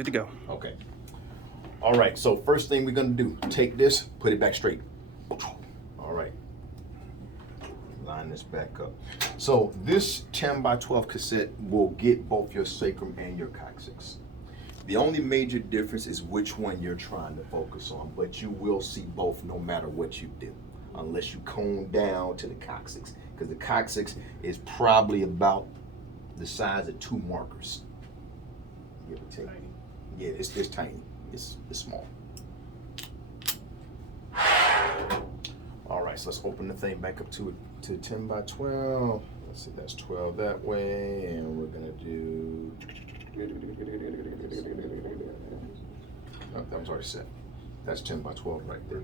Good to go. Okay. All right, so first thing we're gonna do, take this, put it back straight. All right. Line this back up. So this 10 by 12 cassette will get both your sacrum and your coccyx. The only major difference is which one you're trying to focus on, but you will see both no matter what you do, unless you cone down to the coccyx, because the coccyx is probably about the size of 2 markers. Give or take. Yeah, it's tiny. It's small. All right, so let's open the thing back up to 10 by 12. Let's see, that's 12 that way, and we're gonna do. Oh, that was already set. That's 10 by 12 right there.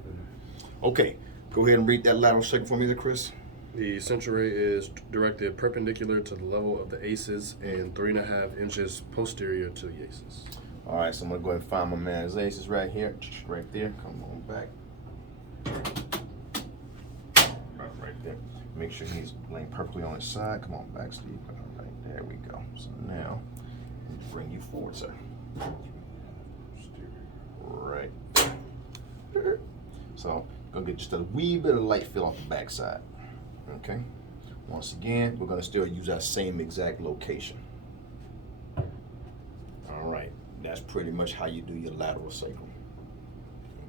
Okay, go ahead and read that lateral sacrum for me there, Chris. The central ray is directed perpendicular to the level of the aces and 3.5 inches posterior to the aces. All right, so I'm gonna go ahead and find my man's aces right here, right there. Come on back. Right there. Make sure he's laying perfectly on his side. Come on back, Steve. All right, there we go. So now, let me bring you forward, sir. Right. So, gonna get just a wee bit of light fill off the backside. Okay. Once again, we're gonna still use our same exact location. All right. That's pretty much how you do your lateral sacrum.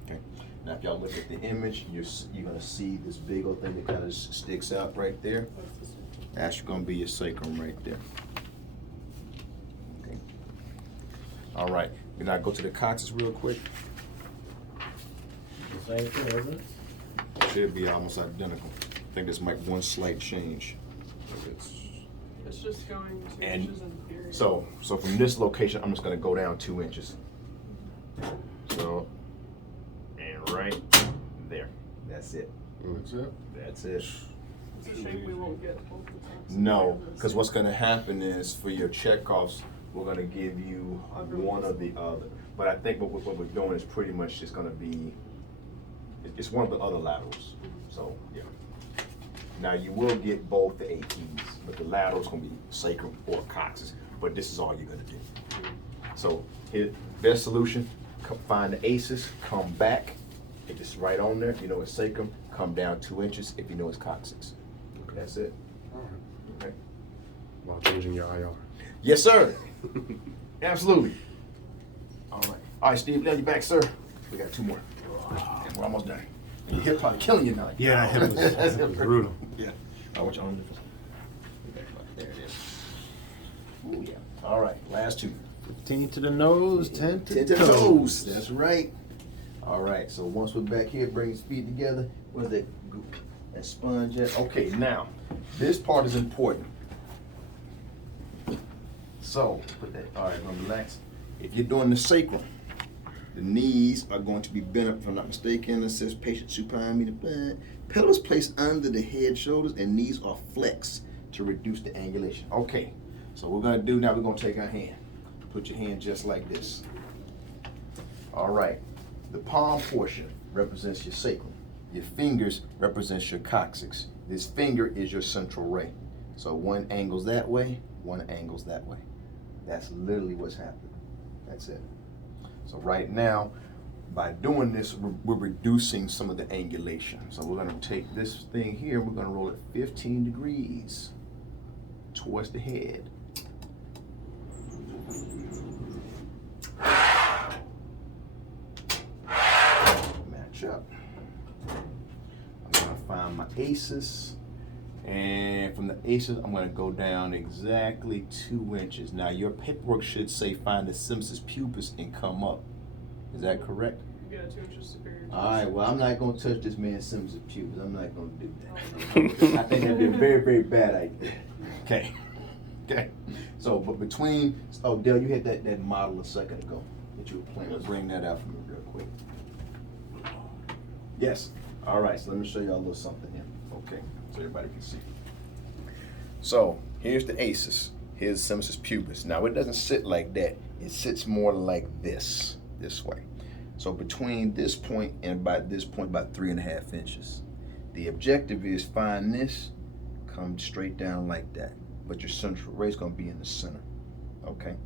Okay. Now, if y'all look at the image, you're gonna see this big old thing that kind of sticks out right there. That's gonna be your sacrum right there. Okay. All right. We're gonna go to the coccyx real quick. Same thing, isn't it? Should be almost identical. I think there's like one slight change. It's just going 2 And inches in the period. So from this location, I'm just gonna go down 2 inches. So, and right there. That's it. That's it. That's it. It's a shape we won't get both the times. No, because what's gonna happen is for your checkoffs, we're gonna give you one or the other. But I think what we're doing is pretty much just gonna be, it's one of the other laterals. So, yeah. Now you will get both the APs, but the lateral is gonna be sacrum or coccyx, but this is all you're gonna do. So here, best solution, find the aces, come back, if it's right on there, if you know it's sacrum, come down 2 inches if you know it's coccyx. That's it. All right. Okay. While changing your IR. Yes, sir. Absolutely. All right. All right, Steve, lay you back, sir. We got 2 more. And we're almost done. Your hip probably killing you now. Yeah, that hip was brutal. Yeah. I want you on there it is. Ooh, yeah. All right, last 2. 15 to the nose, 10 to 10 the to toes. toes. That's right. All right, so once we're back here, bring his feet together. Where's that goop? That sponge at? Okay, now, this part is important. So, put that, all right, now relax. If you're doing the sacrum, the knees are going to be bent up, if I'm not mistaken. It says patient supine, meaning pelvis placed under the head, shoulders, and knees are flexed to reduce the angulation. Okay, so what we're gonna do now, we're gonna take our hand. Put your hand just like this. All right, the palm portion represents your sacrum. Your fingers represents your coccyx. This finger is your central ray. So one angles that way, one angles that way. That's literally what's happening. That's it. So right now, by doing this, we're reducing some of the angulation. So we're gonna take this thing here, we're gonna roll it 15 degrees towards the head. Match up. I'm gonna find my aces. And from the aces, I'm gonna go down exactly 2 inches. Now your paperwork should say find the symphysis pubis and come up. Is that correct? You got 2 inches superior. All right, well, I'm not gonna touch this man's symphysis pubis. I'm not gonna do that. I think that'd be a very, very bad idea. Okay. Okay. So, but between, oh, Dale, you had that model a second ago that you were playing. Let's bring that out for me real quick. Yes. All right, so let me show you all a little something here. Okay, so everybody can see. So, here's the aces. Here's symphysis pubis. Now, it doesn't sit like that. It sits more like this way. So, between this point and about this point, about 3.5 inches. The objective is find this, come straight down like that. But your central ray is going to be in the center. Okay?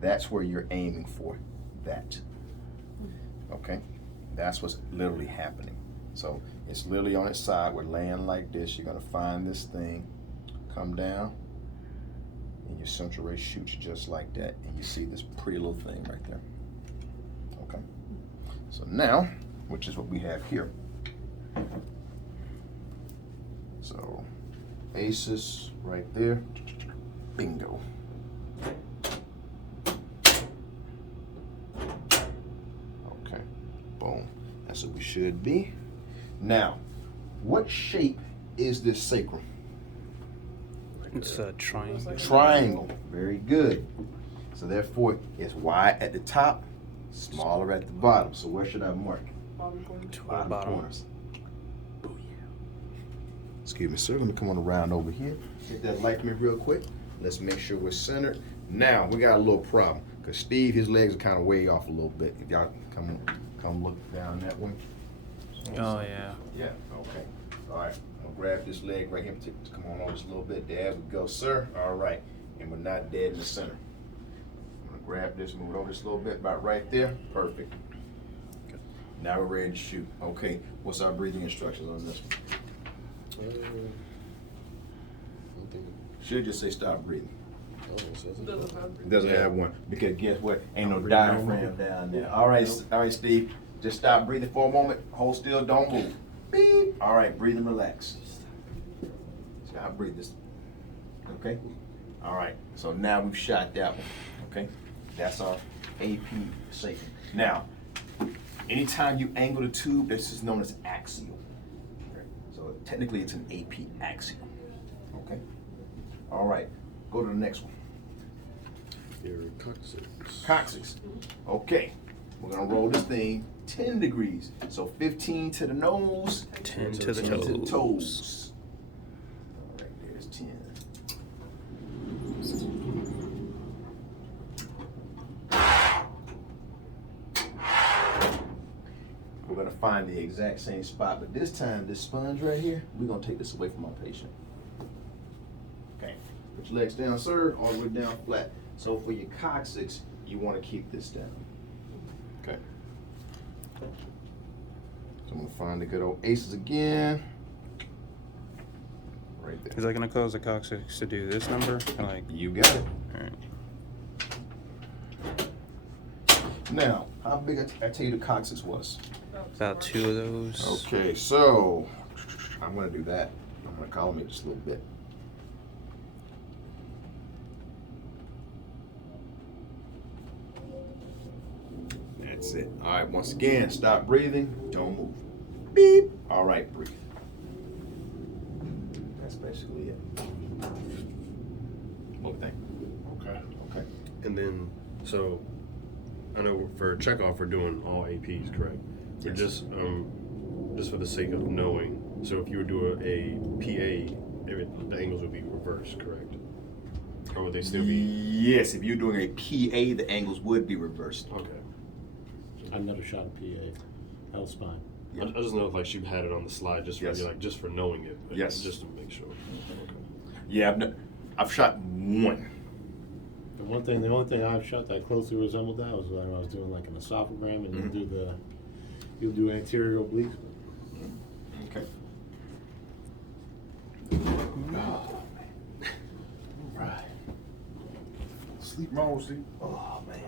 That's where you're aiming for. that. Okay, that's what's literally happening. So it's literally on its side. We're laying like this. You're gonna find this thing, come down, and your central ray shoots just like that, and you see this pretty little thing right there. Okay. So now, which is what we have here. So aces right there. Bingo. Okay. Boom. That's what we should be. Now, what shape is this sacrum? It's a triangle. Triangle. Very good. So therefore, it's wide at the top, smaller at the bottom. So where should I mark? Bottom corner. Bottom. Corners. Booyah. Excuse me, sir. Let me come on around over here. Hit that light for me real quick. Let's make sure we're centered. Now, we got a little problem. Because Steve, his legs are kind of way off a little bit. If y'all come look down that way. Oh yeah. Yeah, okay. All right, I'm gonna grab this leg right here. Come on over just a little bit. There we go, sir. All right, and we're not dead in the center. I'm gonna grab this, move it over just a little bit, about right there. Perfect. Okay. Now we're ready to shoot. Okay, what's our breathing instructions on this one? Should just say stop breathing. Doesn't have. It doesn't have one because guess what? Ain't no Breathe normal. diaphragm down there. All right, Steve. Just stop breathing for a moment. Hold still. Don't move. Beep. All right, breathe and relax. Stop breathing. Okay. All right. So now we've shot that one. Okay. That's our AP safety. Now, anytime you angle the tube, this is known as axial. Okay. So technically, it's an AP axial. Okay. All right. Go to the next one. Your coccyx. Coccyx. Okay, we're gonna roll this thing 10 degrees. So 15 to the nose, 10 to the 10 to the toes. toes. All right, there's 10. We're gonna find the exact same spot, but this time, this sponge right here, we're gonna take this away from our patient. Okay, put your legs down, sir, all the way down flat. So for your coccyx, you want to keep this down. Okay. So I'm gonna find the good old aces again. Right there. Is that gonna cause the coccyx to do this number? Or like, You got it. alright. Now, how big I tell you the coccyx was? About 2 of those. Okay, so I'm gonna do that. I'm gonna column it just a little bit. That's it. All right, once again, stop breathing. Don't move. Beep. All right, breathe. That's basically it. What do you think? Okay. Okay. And then, so I know for checkoff we're doing all APs, correct? We're Yes. just for the sake of knowing. So if you were doing a PA, the angles would be reversed, correct? Or would they still be? Yes, if you're doing a PA, the angles would be reversed. Okay. I never shot a PA. That was fine. I just know if like she had it on the slide just for Yes. like just for knowing it. Yes. Just to make sure. Okay. Yeah, I've shot one. The only thing I've shot that closely resembled that was when I was doing like an esophagram, and you'll do anterior obliques. Okay. Right. Sleep mode, sleep. Oh man.